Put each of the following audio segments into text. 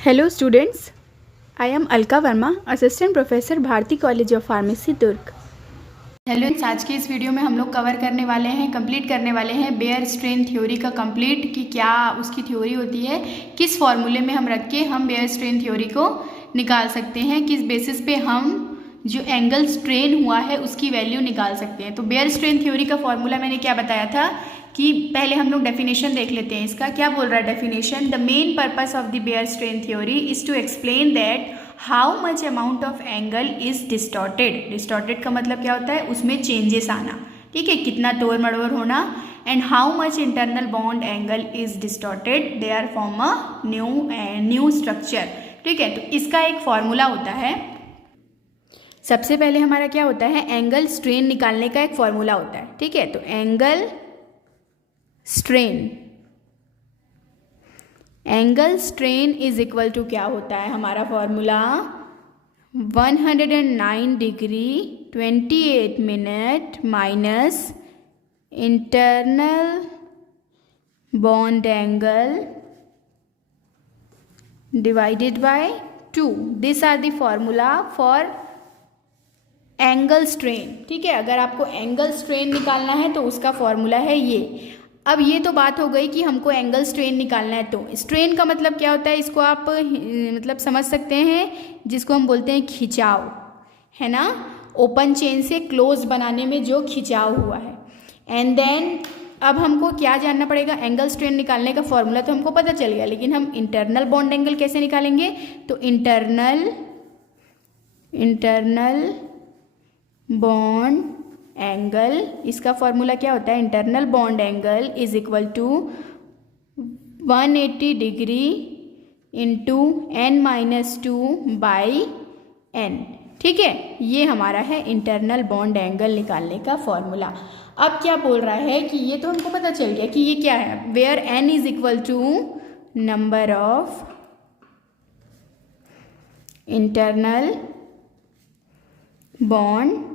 Hello students, I am Alka Verma, assistant professor Bharti college of pharmacy Durg. Hello, आज के इस video में हम लोग कंप्लीट करने वाले हैं बेयर स्ट्रेन थ्योरी का कंप्लीट कि क्या उसकी थ्योरी होती है, किस फॉर्मूले में हम रख के हम बेयर स्ट्रेन थ्योरी को निकाल सकते हैं, किस बेसिस पे हम जो एंगल स्ट्रेन हुआ है उसकी वैल्यू निकाल सकते हैं। तो बेयर स्ट्रेन थ्योरी का फॉर्मूला मैंने क्या बताया था कि पहले हम लोग डेफिनेशन देख लेते हैं। इसका क्या बोल रहा है definition? The main purpose of the Baeyer strain theory is to explain that how much amount of angle is distorted. Distorted का मतलब क्या होता है? उसमें चेंजेस आना, ठीक है, कितना तोड़ मड़ोड़ होना। And how much internal bond angle is distorted, they are form a new structure, ठीक है। तो इसका एक फॉर्मूला होता है। सबसे पहले हमारा क्या होता है? एंगल स्ट्रेन निकालने का एक फॉर्मूला होता है, ठीक है। तो angle strain is equal to क्या होता है हमारा formula? 109 degree 28 minute minus internal bond angle divided by 2। This are the formula for angle strain, ठीक है। अगर आपको एंगल स्ट्रेन निकालना है तो उसका फॉर्मूला है ये। अब ये तो बात हो गई कि हमको एंगल स्ट्रेन निकालना है। तो स्ट्रेन का मतलब क्या होता है? इसको आप मतलब समझ सकते हैं, जिसको हम बोलते हैं खिंचाव, है ना। ओपन चेन से क्लोज बनाने में जो खिंचाव हुआ है। एंड देन अब हमको क्या जानना पड़ेगा? एंगल स्ट्रेन निकालने का फॉर्मूला तो हमको पता चल गया, लेकिन हम इंटरनल बॉन्ड एंगल कैसे निकालेंगे? तो इंटरनल बॉन्ड एंगल, इसका फॉर्मूला क्या होता है? Internal bond angle is equal to 180 degree into n-2/n, ठीक है। ये हमारा है इंटरनल बॉन्ड एंगल निकालने का फॉर्मूला। अब क्या बोल रहा है कि ये तो हमको पता चल गया कि ये क्या है, where n is equal to number of internal bond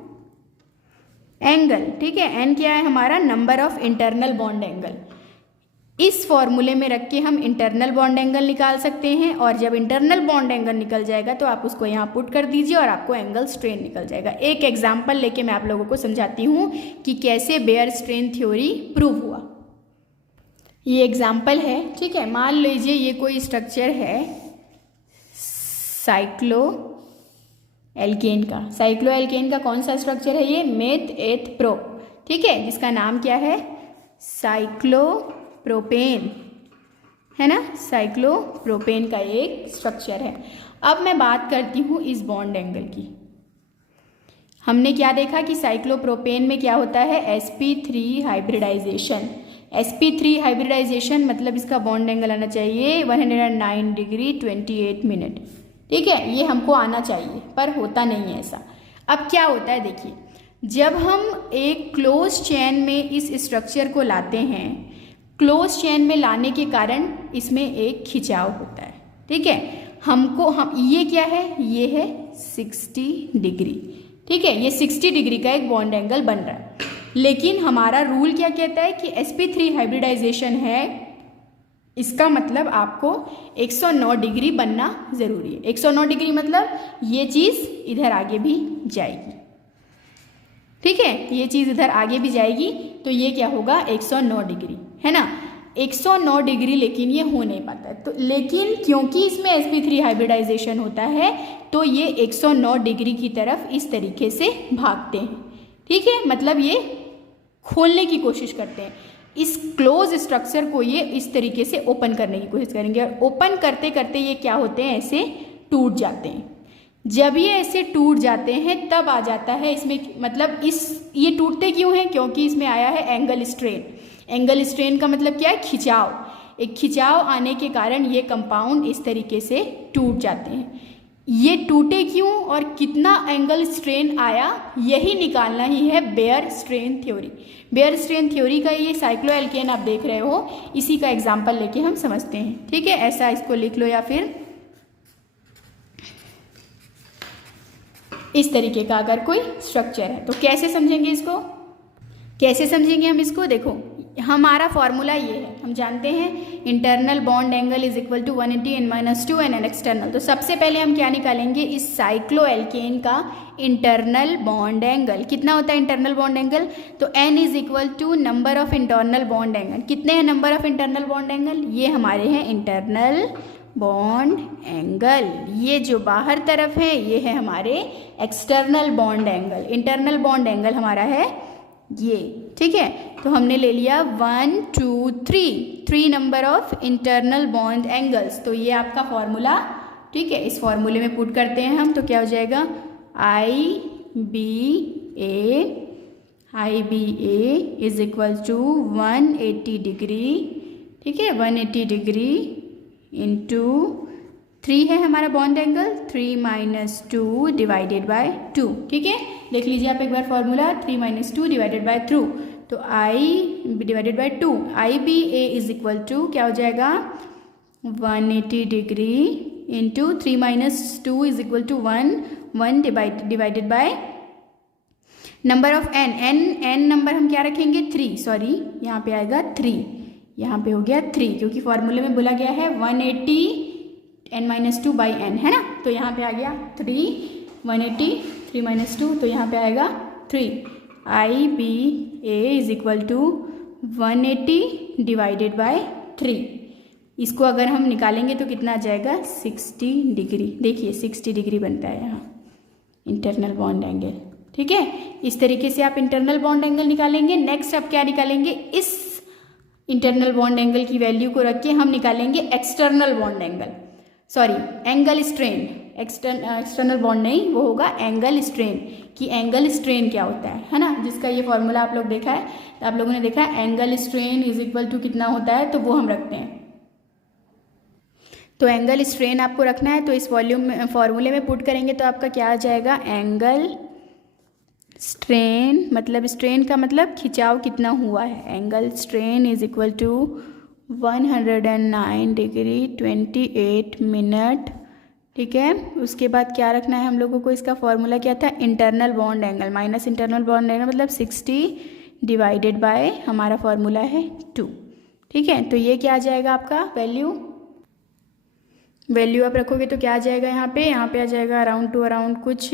angle, ठीक है। एन क्या है हमारा? Number of internal bond angle. इस फॉर्मूले में रख के हम इंटरनल बॉन्ड एंगल निकाल सकते हैं, और जब इंटरनल बॉन्ड एंगल निकल जाएगा तो आप उसको यहाँ पुट कर दीजिए और आपको एंगल स्ट्रेन निकल जाएगा। एक एग्जाम्पल लेके मैं आप लोगों को समझाती हूँ कि कैसे बेयर स्ट्रेन थ्योरी प्रूव हुआ। ये एग्जाम्पल है, ठीक है। मान लीजिए ये कोई स्ट्रक्चर है साइक्लोएल्केन का कौन सा स्ट्रक्चर है? ये मेथ एथ प्रो, ठीक है, जिसका नाम क्या है? साइक्लोप्रोपेन, है ना। साइक्लोप्रोपेन का एक स्ट्रक्चर है। अब मैं बात करती हूँ इस बॉन्ड एंगल की। हमने क्या देखा कि साइक्लोप्रोपेन में क्या होता है? sp3 hybridisation. sp3 हाइब्रिडाइजेशन मतलब इसका बॉन्ड एंगल आना चाहिए 109 डिग्री 28 मिनट, ठीक है। ये हमको आना चाहिए, पर होता नहीं है ऐसा। अब क्या होता है देखिए, जब हम एक क्लोज चेन में इस स्ट्रक्चर को लाते हैं, क्लोज चेन में लाने के कारण इसमें एक खिंचाव होता है, ठीक है। ये क्या है? ये है 60 डिग्री, ठीक है। ये 60 डिग्री का एक बॉन्ड एंगल बन रहा है, लेकिन हमारा रूल क्या कहता है कि sp3 हाइब्रिडाइजेशन है, इसका मतलब आपको 109 डिग्री बनना ज़रूरी है। 109 डिग्री मतलब ये चीज़ इधर आगे भी जाएगी, ठीक है। ये चीज़ इधर आगे भी जाएगी तो ये क्या होगा? 109 डिग्री, है ना। 109 डिग्री, लेकिन ये हो नहीं पाता है। तो लेकिन क्योंकि इसमें sp3 हाइब्रिडाइजेशन होता है तो ये 109 डिग्री की तरफ इस तरीके से भागते हैं, ठीक है। मतलब ये खोलने की कोशिश करते हैं। इस क्लोज स्ट्रक्चर को ये इस तरीके से ओपन करने की कोशिश करेंगे, और ओपन करते करते ये क्या होते हैं? ऐसे टूट जाते हैं। जब ये ऐसे टूट जाते हैं तब आ जाता है इसमें, मतलब ये टूटते क्यों हैं? क्योंकि इसमें आया है एंगल स्ट्रेन। एंगल स्ट्रेन का मतलब क्या है? खिंचाव। एक खिंचाव आने के कारण ये कंपाउंड इस तरीके से टूट जाते हैं। ये टूटे क्यों और कितना एंगल स्ट्रेन आया, यही निकालना ही है Baeyer strain theory. Baeyer strain theory का ये साइक्लोएल्केन आप देख रहे हो, इसी का एग्जांपल लेके हम समझते हैं, ठीक है। ऐसा इसको लिख लो, या फिर इस तरीके का अगर कोई स्ट्रक्चर है तो कैसे समझेंगे इसको? कैसे समझेंगे हम इसको? देखो, हमारा फॉर्मूला ये है, हम जानते हैं internal bond angle is equal to 180 n-2 n external. तो सबसे पहले हम क्या निकालेंगे, इस साइक्लोएल्केन का इंटरनल बॉन्ड एंगल। कितना होता है इंटरनल बॉन्ड एंगल, तो n is equal to number of internal bond angle. कितने हैं number of internal bond angle, ये हमारे हैं इंटरनल बॉन्ड एंगल। ये जो बाहर तरफ है ये है हमारे external bond angle. Internal bond angle हमारा है ये, ठीक है। तो हमने ले लिया 1 2 3 number of internal bond angles. तो ये आपका फॉर्मूला, ठीक है। इस फॉर्मूले में पुट करते हैं हम, तो क्या हो जाएगा, IBA is equal to 180 degree, ठीक है, 180 डिग्री इंटू 3 है हमारा बॉन्ड एंगल, 3 - 2 डिवाइडेड बाय 2, ठीक है। देख लीजिए आप एक बार फॉर्मूला, 3 - 2 डिवाइडेड बाय 2, तो I divided by 2, IBA is equal to क्या हो जाएगा, 180 degree into 3 - 2 is equal to 1 divided by number of n number हम क्या रखेंगे, 3, सॉरी यहाँ पे आएगा 3, यहाँ पे हो गया 3, क्योंकि फॉर्मूले में बोला गया है 180 n-2 बाई n, है ना। तो यहाँ पे आ गया 3, 180 3 - 2, तो यहाँ पे आएगा 3। IBA is equal to 180 divided by 3। इसको अगर हम निकालेंगे तो कितना आ जाएगा, 60 डिग्री। देखिए 60 डिग्री बनता है यहाँ इंटरनल बॉन्ड एंगल, ठीक है। इस तरीके से आप इंटरनल बॉन्ड एंगल निकालेंगे। नेक्स्ट आप क्या निकालेंगे, इस इंटरनल बॉन्ड एंगल की वैल्यू को रख के हम निकालेंगे external bond angle, sorry angle strain. External bond नहीं, वो होगा एंगल स्ट्रेन, कि एंगल स्ट्रेन क्या होता है ना, जिसका ये फॉर्मूला आप लोग देखा है, तो आप लोगों ने देखा है angle strain is equal to कितना होता है, तो वो हम रखते हैं। तो एंगल स्ट्रेन आपको रखना है, तो इस फॉर्मूले में पुट करेंगे तो आपका क्या आ जाएगा, एंगल स्ट्रेन, मतलब स्ट्रेन का मतलब खिंचाव कितना हुआ है, angle strain is equal to 109 degree 28 minute, ठीक है। उसके बाद क्या रखना है हम लोगों को, इसका फॉर्मूला क्या था, internal bond angle minus internal bond angle मतलब 60 डिवाइडेड बाय हमारा फॉर्मूला है 2, ठीक है। तो ये क्या आ जाएगा आपका वैल्यू आप रखोगे तो क्या आ जाएगा, यहाँ पे आ जाएगा अराउंड टू अराउंड कुछ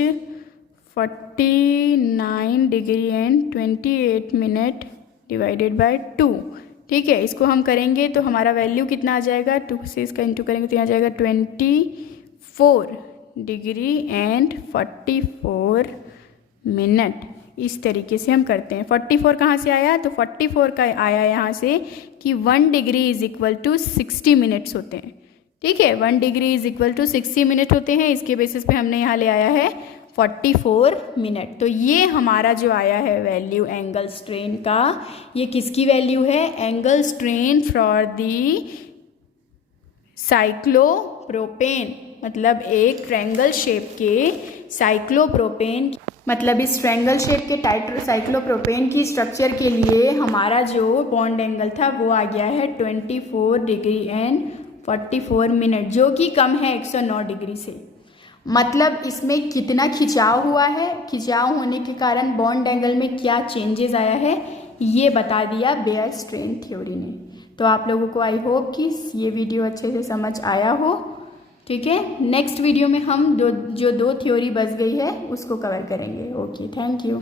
49 degree and 28 minute divided by 2, ठीक है। इसको हम करेंगे तो हमारा वैल्यू कितना आ जाएगा, 2 से इसका इंटू करेंगे तो यहाँ आ जाएगा 24 डिग्री एंड 44 मिनट। इस तरीके से हम करते हैं। 44 कहाँ से आया, तो 44 का आया यहाँ से कि 1 degree is equal to 60 minutes होते हैं, ठीक है। 1 degree is equal to 60 minute होते हैं। इसके बेसिस पे हमने यहाँ ले आया है 44 मिनट। तो ये हमारा जो आया है वैल्यू एंगल स्ट्रेन का, ये किसकी वैल्यू है, angle strain for the cyclopropane, मतलब एक ट्रायंगल शेप के साइक्लोप्रोपेन, मतलब इस ट्रायंगल शेप के साइक्लोप्रोपेन की स्ट्रक्चर के लिए हमारा जो बॉन्ड एंगल था वो आ गया है 24 डिग्री एंड 44 मिनट, जो कि कम है 109 डिग्री से। मतलब इसमें कितना खिंचाव हुआ है, खिंचाव होने के कारण बॉन्ड एंगल में क्या चेंजेस आया है, ये बता दिया बेयर स्ट्रेन थ्योरी ने। तो आप लोगों को आई होप कि ये वीडियो अच्छे से समझ आया हो, ठीक है। नेक्स्ट वीडियो में हम जो दो थ्योरी बच गई है उसको कवर करेंगे। Okay, thank you.